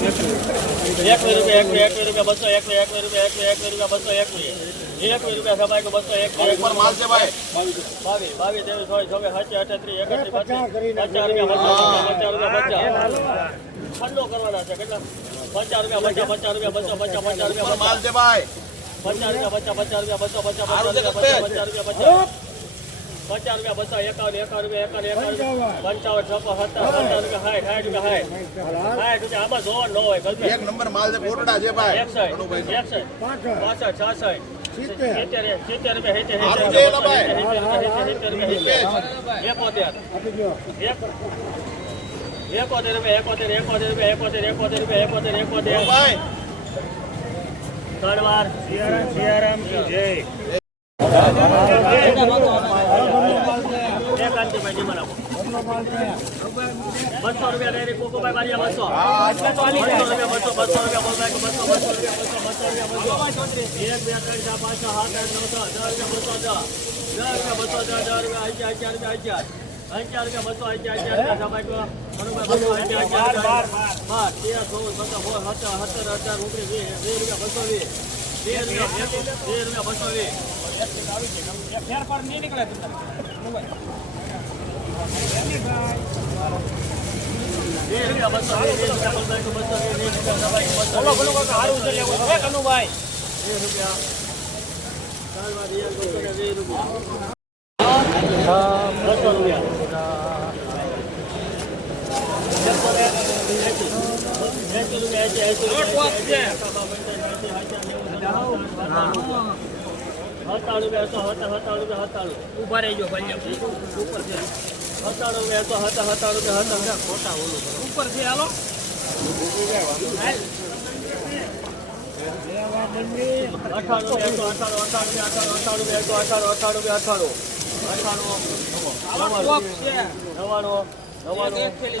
એકવીસ રૂપિયા એકવીસ એકવીસ રૂપિયા બસો એકવીસ એકવીસ રૂપિયા એકવીસ એકવીસ રૂપિયા બસો એકવીસ એકવીસ રૂપિયા સભાઈ બસો એકવીસ માલ છે ભાઈ. બાવીસ બાવીસ ત્રેવીસ ચોવીસ ચોવીસ સાચી અઠત્રીસ એકત્રીસ પચાસ. રૂપિયા પચાસ રૂપિયા ઠંડો કરવાના છે કેટલા? પચાસ રૂપિયા પચાસ પચાસ રૂપિયા બસો પચાસ પચાસ રૂપિયા માલ છે ભાઈ. પચાસ રૂપિયા પચાસ પચાસ રૂપિયા બસો પચાસ પચાસ રૂપિયા. પચાસ રૂપિયા પચાસ. પચાસ રૂપિયા બસો એકાવન એકાવન રૂપિયા એકાવન એકાવન પંચાવન છપ્પન સત્તર સત્તર રૂપિયા સાઠ સાઠ રૂપિયા સાઠ સાઠ રૂપિયા આમાં જોવા ન હોય ગમે. એક નંબર માલ છે કોટડા છે ભાઈ. એકસઠ એકસઠ પાસઠ છાસઠ. સિત્તેર. સિત્તેર રૂપિયા સિત્તેર સિત્તેર એકોતેર. એક એકોતેર રૂપિયા એકોતેર એકોતેર રૂપિયા એકોતેર એકોતેર રૂપિયા એકોતેર એકોતેર. ત્રણ વાર સિયારામ સિયારામ જય એક આંટીભાઈ જીવન આપો. બસો રૂપિયા કોકોભાઈ બારીયા બસો. બસો રૂપિયા બસો બસો રૂપિયા બોલભાઈ બસો બસો રૂપિયા બસો બસો રૂપિયા બસો. એક બે ત્રણ ચાર પાંચ છ સાત આઠ નવ દસ દસ રૂપિયા બસો દસ. દસ રૂપિયા બસો દસ દસ રૂપિયા અગિયાર અગિયાર રૂપિયા અગિયાર અગિયાર. રૂપિયા બસો અગિયાર અગિયાર રૂપિયા બસો. બાર બાર તેર ચૌદ પંદર સત્તર સત્તર અઢાર ઓગણીસ વીસ વીસ રૂપિયા બસો વીસ. વીસ રૂપિયા વીસ રૂપિયા બસો વીસ. ફેરફાર નહીં નીકળે તમને બસો રૂપિયા ઊભા રહી ગયો ભાઈ ઉપર છે. સત્તાણું રૂપિયા સો સત્તા સત્તાણું રૂપિયા હતા ખોટા ઓલું ઉપર છે હાલો. અઠાણું એકસો અઠાણું અઠાણું અઠાણું બે એકસો અઠાણું અઠાણું અઠાણું અઠાણું હાલો નવાણું થેલી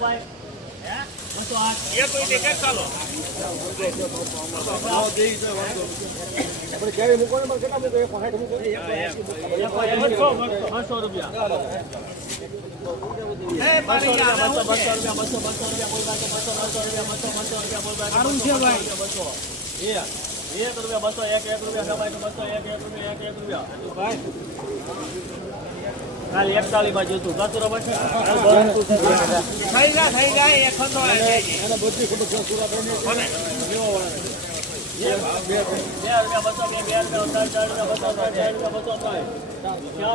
ભાઈ બસો રૂપિયા એક રૂપિયા, બસો, એક એક રૂપિયા બસો, એક એક રૂપિયા, એક એક રૂપિયા. કાલે એકતાલીમાં જોતું કાતુરો પછી થઈ જાય થઈ જાય એક ખંડો આવી જાય બે રૂપિયા બસો બે બે રૂપિયા ચાર રૂપિયા બસો ચાર રૂપિયા બસો ચાર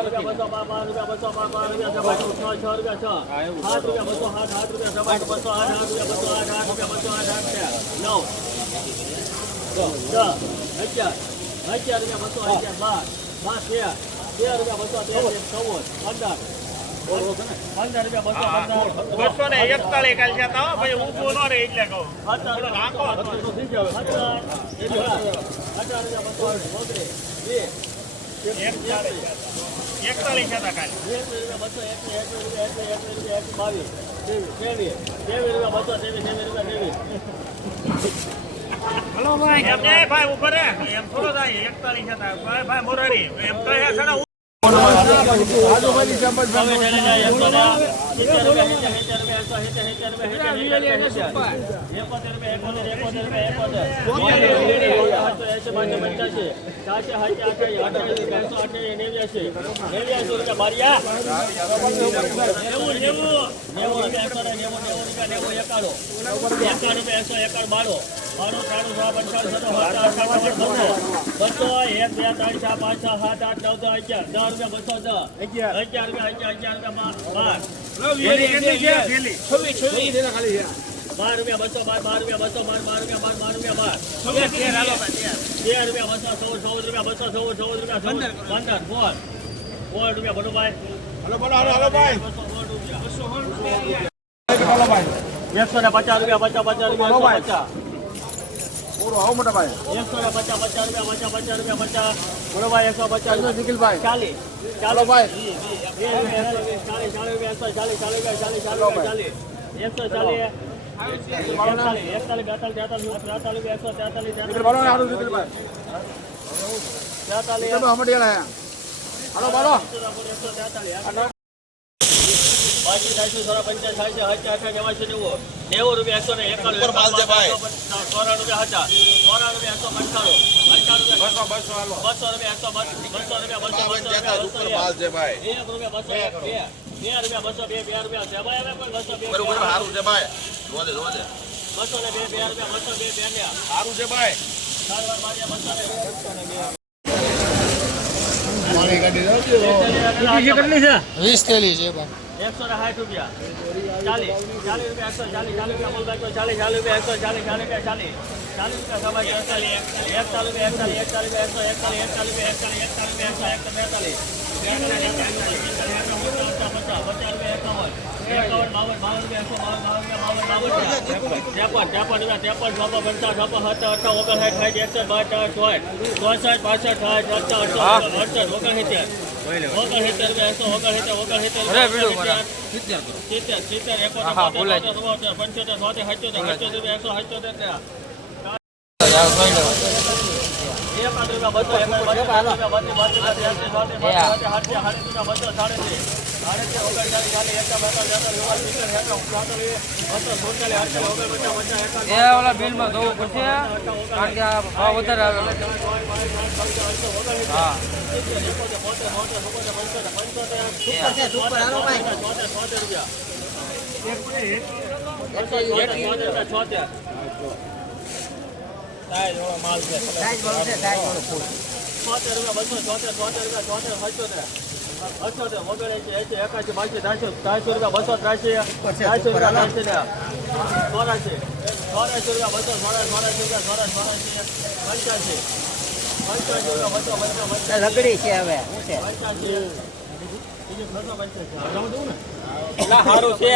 રૂપિયા બસો પાંચ રૂપિયા બસો પાંચ રૂપિયા સબાટું છ છ રૂપિયા છ સાત રૂપિયા બસો સાત સાત રૂપિયા સબાટું બસો આઠ આઠ રૂપિયા બસો આઠ આઠ રૂપિયા બસો આઠ આઠ રૂપિયા નવ અગિયાર રૂપિયા બસો અગિયાર બાર બાર તેર ને એકતાલીસ કાલ ભાઈ ન ભાઈ, એમ થોડો થાય, એકતાલીસ મોરારી, એમ કહે એકસો ને નેવું નેવું રૂપિયા નેવું એકાણું એકસો એકાણું બારો બસો બસો એક બે ત્રણ ચાર પાંચ છ સાત આઠ નવ દસ અગિયાર દસ રૂપિયા બસો દસ અગિયાર. અગિયાર રૂપિયા અગિયાર અગિયાર રૂપિયા બાર. રૂપિયા બસો બાર બાર રૂપિયા બસો બાર બાર રૂપિયા બાર બાર રૂપિયા બાર. તેર રૂપિયા બસો ચૌદ ચૌદ રૂપિયા બસો ચૌદ ચૌદ રૂપિયા ચૌદ. પંદર સોળ સોળ રૂપિયા ભલુભાઈ હલો બોલો હલો હલો ભાઈ. બસો રૂપિયા. એકસો ને પચાસ રૂપિયા પચાસ પચાસ. રૂપિયા પચાસ પૂરો આવો મોટા ભાઈ એકસો ને પચાસ પચાસ રૂપિયા પચાસ પચાસ રૂપિયા પચાસ. બોલો ભાઈ એકસો પચાસ નિખિલભાઈ. ચાલીસ. ચાલો ભાઈ. ચાલીસ. ચાલીસ રૂપિયા એકસો ચાલીસ ચાલીસ રૂપિયા ચાલીસ ચાલીસ ચાલીસ. એકસો ચાલીસ એકસો તેતાલીસ. નિખિલ બોલો બાકી ત્રણસો સોળા પંચાસ સાઠ હજાર અઠા નેવાસી નેવું. નેવું રૂપિયા એકસો ને એકાણું ઉપર છે રૂપિયા હતા સોળા રૂપિયા એકસો પંચાણું પંચાણું બસો બસો હાલો. બસો રૂપિયા એકસો બસો બસો રૂપિયા બસો બસો રૂપિયા બસો માલ છે ભાઈ. એક રૂપિયા બસો બે બે રૂપિયા બસો બે બે રૂપિયા છે. ભાઈ હવે બસો બે બે બરોબર હારું છે ભાઈ. જોવા દે જોવા દે. બસો ને બે બે રૂપિયા બસો બે બે ને. છે ભાઈ. ચાર વાર માર્યા બસો ને વીસ થેલી છે બા એકસો ને સાઠ રૂપિયા. ચાલીસ. ચાલીસ રૂપિયા એકસો, ચાલીસ ચાલીસ રૂપિયા બોલ એકસો ચાલીસ ચાલીસ રૂપિયા એકસો, ચાલીસ ચાલીસ રૂપિયા ચાલીસ. ચાલીસ રૂપિયા સભાઈ એકતાલીસ એકતાલીસ રૂપિયા એકતાલીસ એકતાલીસ રૂપિયા એકસો, એકતાલીસ એકતાલીસ રૂપિયા એકતાલીસ એકતાલીસ રૂપિયા એકસો એકસો બેતાલીસ. એકાવન બાવન બાવન રૂપિયા એકસો બાવન બાવન રૂપિયા બાવન બાવન ત્રેપન ત્રેપન રૂપિયા ત્રેપન ચોપન પંચાવન ચોપન સત્તર અઠા ઓગણસાઠ સાઠ એકસઠ બાર ચાર ચોસઠ ચોસઠ પાસઠ સાઠ અડસઠ અડસઠ અડસઠ ઓગણસિત્તેર ઓગણસિત્તેર રૂપિયા બસો એક પાંચ રૂપિયા બસો બસો સાડી સાડત્રીસ ઓગણચાલીસ ચાલીસ એકા એકા પચાસ એકાવન એ ઓલા બિલમાં જોવું પડશે કારણ કે આ ભાવ વધારે આવે. હા. માલ ત્રાસી રૂપિયા બસો સોળા સોળાશી રૂપિયા સોળા સોળાશી લગડી છે હવે શું છે? સારું છે.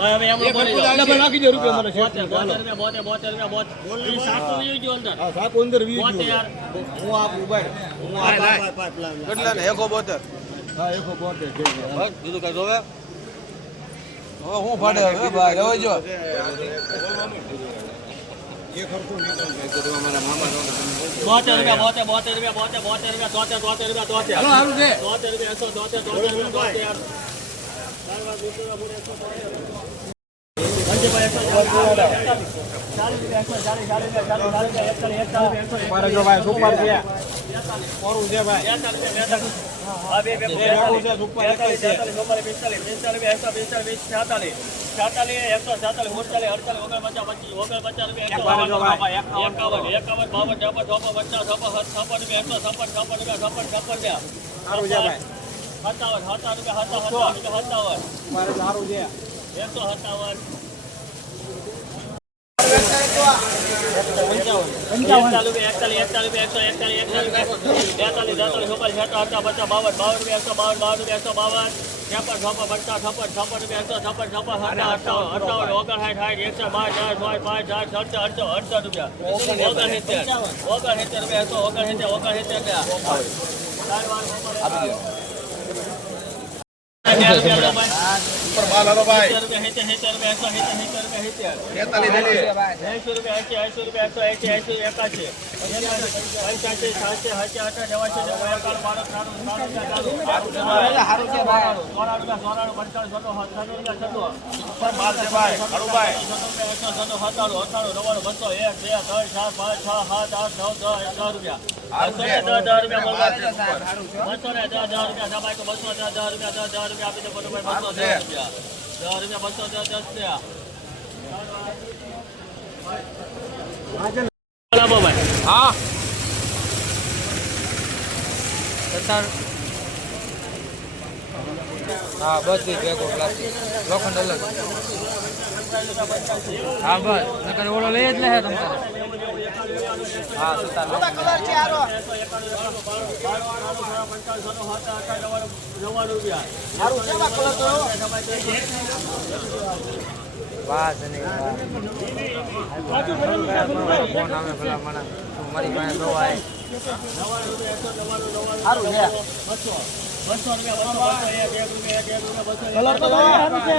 હવે હવે હું ફાડે હવે ભાઈ જો બોતેર રૂપિયા, બોતેર, બોતેર રૂપિયા, બોતેર, બોતેર રૂપિયા, તોતેર, તોતેર રૂપિયા, તોતેર. તોતેર રૂપિયા, એકસો તોતેર, તોતેર રૂપિયા, તોતેર. છેતાલીસ, ઓગણચાલીસ, અડતાલીસ, ઓગણપચાસ, પચીસ, ઓગણપચાસ રૂપિયા, એકસો એકાવન, બાવન, છપ્પન, છપ્પન એકસો છપ્પન, છપ્પન રૂપિયા, છપ્પન, છપ્પન રૂપિયા. સત્તાવન, સત્તાવન રૂપિયા, સત્તાવન, રૂપિયા, સત્તાવન. રૂપિયા, એકતાલીસ, એકતાલીસ રૂપિયા, એકસો રૂપિયા, રૂપિયા, રૂપિયા, રૂપિયા, સત્તાવન, અઠ્ઠાવન, ભાઈ ઉપર માલ હાલો ભાઈ તેતાલીસ એસી રૂપિયા એસી એસી રૂપિયા એકસો એસી એસી એકાસી પંચ્યાસી સાતસી સાતસી અઠા નેવાસી નેવું એકાણું બાણું ત્રાણું ત્રાણું રૂપિયા પંચાણું સત્તો સત્તાણું રૂપિયા સત્તો ઉપર માલ છે ભાઈ હળુભાઈ એકસો સત્તો સત્તાણું અઠાણું નવ્વાણું બસો એક બે ત્રણ ચાર પાંચ છ સાત આઠ નવ દસ રૂપિયા બસો ને દસ દસ રૂપિયા બસો ને દસ રૂપિયા બસો દસ દસ રૂપિયા દસ હજાર રૂપિયા આપી દે બસો દસ હા. હા બધી ભેગો પ્લાસ્ટિક. લોખંડ અલગ. હા બસ. નકર ઓળો લઈ જ લે હે તમારે હા સત્તર વાહ જને ફોન આવે ભલા મને તું મારી પાસે આય સારું છે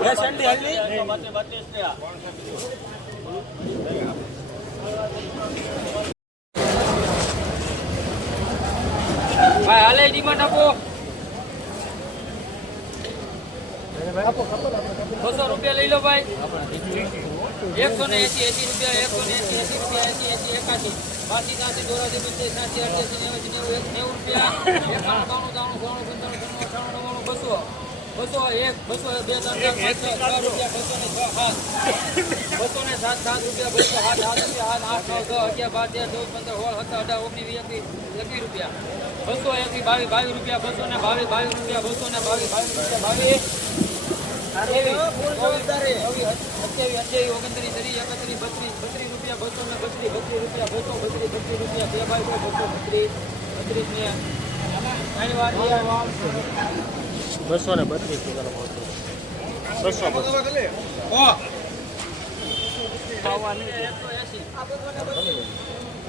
એ સંડી હલ્લી ભાઈ હાલે ડિમાન્ડ આપો. બસો રૂપિયા લઈ લો ભાઈ. એકસો ને એસી એસી રૂપિયા, એકસો ને એસી એસી રૂપિયા, એસી એસી, એકાસી. બાસી ત્યાંસી દોરાસી સાતસી અઠ્યાસી નેવાસી નેવું નેવું રૂપિયા. બસો. બસો એક, બસો બે, ત્રણ પાંચ, છ રૂપિયા, બસો ને છ, સાત. બસો ને સાત સાત રૂપિયા, બસો સાત સાત રૂપિયા આઠ આઠ, નવ, દસ, અગિયાર, બાર, તેર, ચૌદ, પંદર, સોળ, સત્તર, અઢાર, ઓગણીસ, વીસ, એકવીસ એકવીસ રૂપિયા. બસો, એકવીસ, બાવીસ બાવીસ રૂપિયા, બસો ને બાવીસ બાવીસ રૂપિયા, બસો ને બાવીસ બાવીસ રૂપિયા, બાવીસ. બસો ને બત્રીસ બસો બસો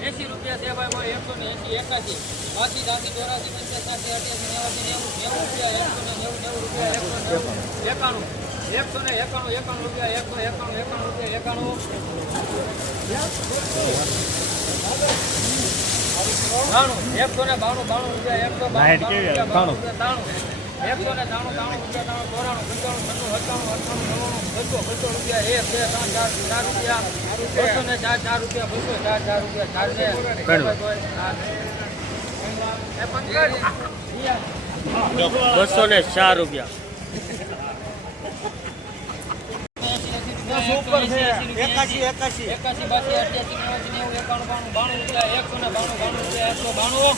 એસી રૂપિયા છે ભાઈ ભાઈ એકસો ને એસી એકાસી બાકી દાંતી ચોરાસી પંચ્યાસી અઠ્યાસી નેવાસી નેવું નેવું રૂપિયા એકસો ને નેવું નેવું રૂપિયા એકસો નેવું એકાણું. એકસો ને એકાણું એકાણું રૂપિયા એકસો એકાણું એકાણું રૂપિયા એકાણું. બાણું એકસો ને બાણું બાણું રૂપિયા એકસો બાણું રૂપિયા બાણું રૂપિયા ત્રાણું એકસો ને ત્રાણું ત્રાણું રૂપિયા ત્રાણું ચોરાણું પંચાણું છન્નું અઠાણું નવ્વાણું બસો બસો રૂપિયા એક બે ત્રણ ચાર ચાર રૂપિયા બસો ને ચાર ચાર રૂપિયા બસો ચાર ચાર રૂપિયા ચાર ને બસો ને ચાર રૂપિયા. એકાશી એકાશી. એકાશી બાકી અઠ્યાસી નેવું એકાણું બાણું બાણું રૂપિયા એકસો ને બાણું બાણું રૂપિયા એકસો બાણું.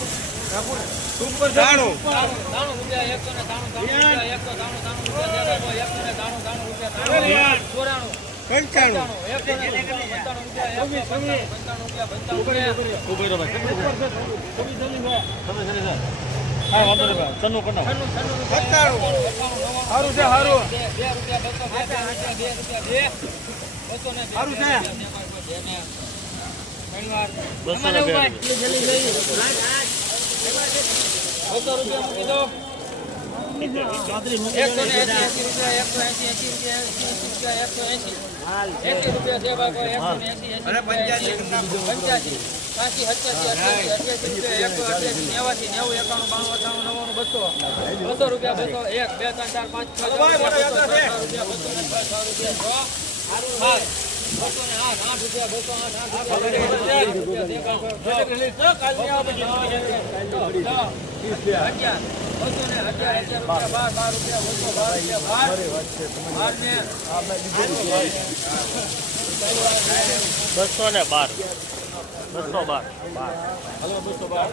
ત્રાણું રૂપિયા એકસો રૂપિયા એકસો રૂપિયા એકસો ને ત્રાણું ત્રાણું રૂપિયા ચોરાણું પંચાણું સારું છે સારું. બસો રૂપિયા મૂકી દો. એકસો ને એસી રૂપિયા એકસો એસી એસી રૂપિયા રૂપિયા એકસો એસી. એસી રૂપિયા છે કોઈ એકસો ને એસી એસી પંચ્યાસી પાસી સત્યાસી અઠ્યાસી રૂપિયા એકસો અઠ્યાસી નેવાસી નેવું એકાણું બાણું અઠાણું નવ્વાણું બસો. બસો રૂપિયા બસો. એક બે ત્રણ ચાર પાંચ છ રૂપિયા બસો ને છ રૂપિયા છ. સાત બસો ને બાર. બસો બાર. બાર બસો બાર.